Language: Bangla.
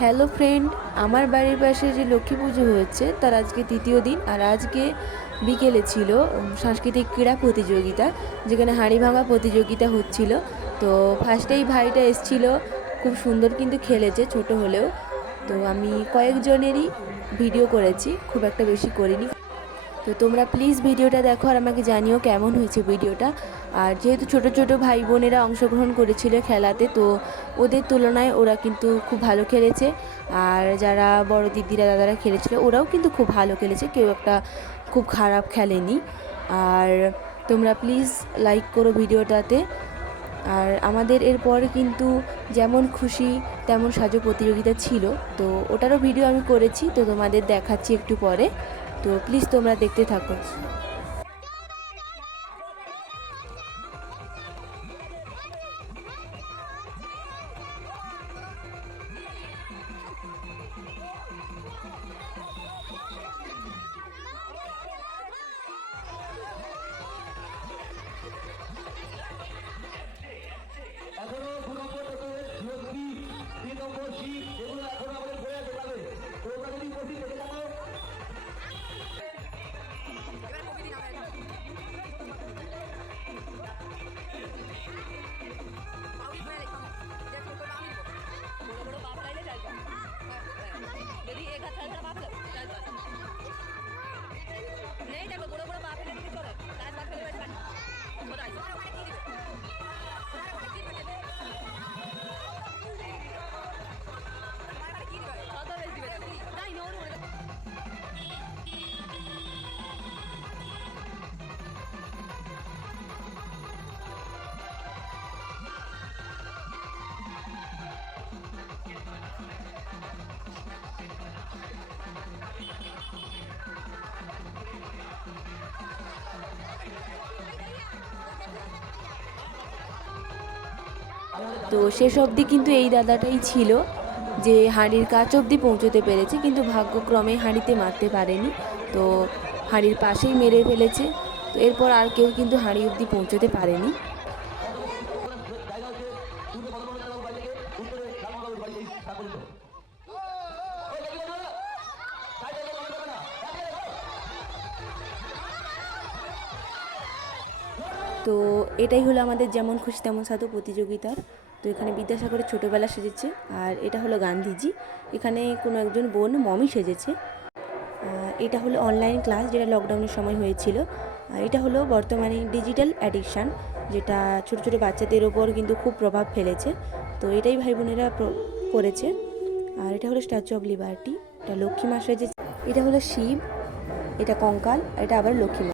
হ্যালো ফ্রেন্ড, আমার বাড়ির পাশে যে লক্ষ্মী পুজো হচ্ছে তার আজকে তৃতীয় দিন। আর আজকে বিকেলে ছিল সাংস্কৃতিক ক্রীড়া প্রতিযোগিতা, যেখানে হাঁড়ি ভাঙা প্রতিযোগিতা হচ্ছিল। তো ফার্স্টেই ভাইটা এসেছিল, খুব সুন্দর কিন্তু খেলেছে ছোট হলেও। তো আমি কয়েকজনেরই ভিডিও করেছি, খুব একটা বেশি করিনি। তো তোমরা প্লিজ ভিডিওটা দেখো আর আমাকে জানিও কেমন হয়েছে ভিডিওটা। আর যেহেতু ছোট ছোট ভাই বোনেরা অংশগ্রহণ করেছিল খেলাতে, তো ওদের তুলনায় ওরা কিন্তু খুব ভালো খেলেছে। আর যারা বড় দিদিরা দাদারা খেলেছিল ওরাও কিন্তু খুব ভালো খেলেছে, কেউ একটা খুব খারাপ খেলেনি। আর তোমরা প্লিজ লাইক করো ভিডিওটাতে। আর আমাদের এরপরে কিন্তু যেমন খুশি তেমন সাজো প্রতিযোগিতা ছিল, তো ওটারও ভিডিও আমি করেছি, তো তোমাদের দেখাচ্ছি একটু পরে। তো প্লিজ তোমরা দেখতে থাকো। তো শেষ অবধি কিন্তু এই দাদাটাই ছিল যে হাঁড়ির কাছ অবধি পৌঁছতে পেরেছে, কিন্তু ভাগ্যক্রমে হাঁড়িতে মারতে পারেনি। তো হাঁড়ির পাশেই মেরে ফেলেছে। তো এরপর আর কেউ কিন্তু হাঁড়ি অবধি পৌঁছতে পারেনি। তো এটাই হলো আমাদের যেমন খুশি তেমন সাধু প্রতিযোগিতার। তো এখানে বিদ্যাসাগরের ছোটোবেলা সেজেছে, আর এটা হলো গান্ধীজি। এখানে কোনো একজন বোন মমি সেজেছে। এটা হলো অনলাইন ক্লাস, যেটা লকডাউনের সময় হয়েছিল। এটা হলো বর্তমানে ডিজিটাল অ্যাডিকশান, যেটা ছোটো ছোটো বাচ্চাদের ওপর কিন্তু খুব প্রভাব ফেলেছে। তো এটাই ভাই বোনেরা করেছে। আর এটা হলো স্ট্যাচু অফ লিবার্টি, এটা লক্ষ্মী মা সেজেছে। এটা হলো শিব, এটা কঙ্কাল, এটা আবার লক্ষ্মী মা।